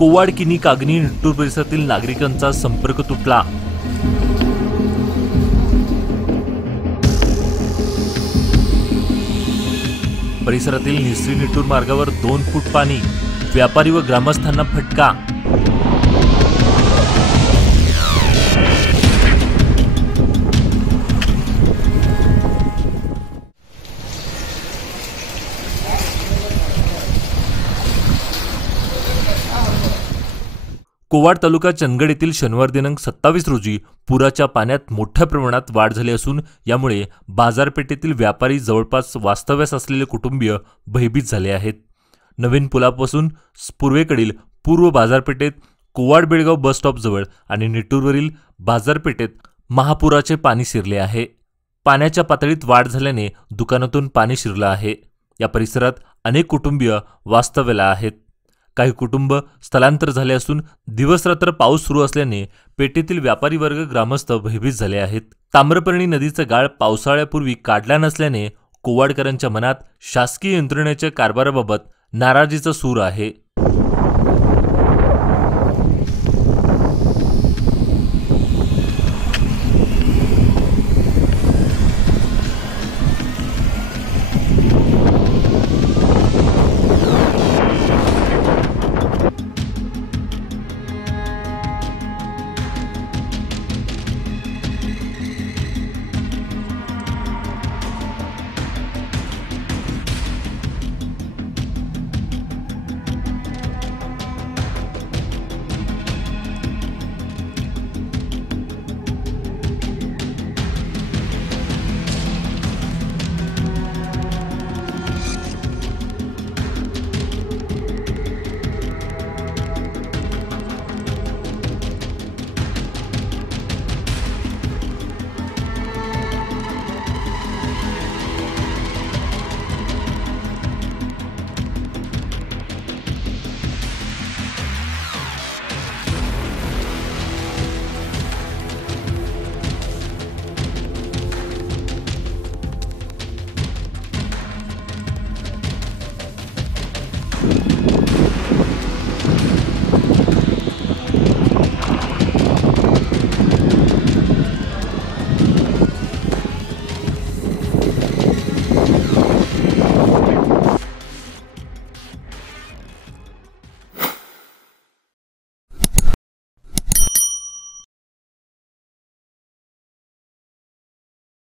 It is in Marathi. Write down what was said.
कोवाड किनी कागनी निट्टूर परिसरातील नागरिकांचा संपर्क तुटला। परिसरातील निसरी निट्टूर मार्गावर 2 फूट पाणी, व्यापारी व ग्रामस्थांना फटका। कोवाड तालुका चंदगड येथील शनिवार दिनांक 27 रोजी पुराच्या पाण्यात मोठ्या प्रमाणात वाढ झाली असून यामुळे बाजारपेठेतील व्यापारी जवळपास वास्तव्यास असलेले कुटुंबीय भयभीत झाले आहेत। नवीन पुलापासून पूर्वेकडील पूर्व बाजारपेठेत कोवाड बेळगाव बस स्टॉप जवळ आणि निट्टूरवरील बाजारपेठेत महापुराचे पाणी शिरले आहे। पाण्याच्या पातळीत वाढ झाल्याने दुकानातून पाणी शिरलं आहे। या परिसरात अनेक कुटुंबीय वास्तव्याला आहेत। काही कुटुंब स्थलांतर झाले असून दिवसरात्र पाऊस सुरू असल्याने पेठेतील व्यापारी वर्ग ग्रामस्थ भयभीत झाले आहेत। ताम्रपर्णी नदीचा गाळ पावसाळ्यापूर्वी काढला नसल्याने कोवाडकरांच्या मनात शासकीय यंत्रणेच्या कारभाराबाबत नाराजीचा सूर आहे।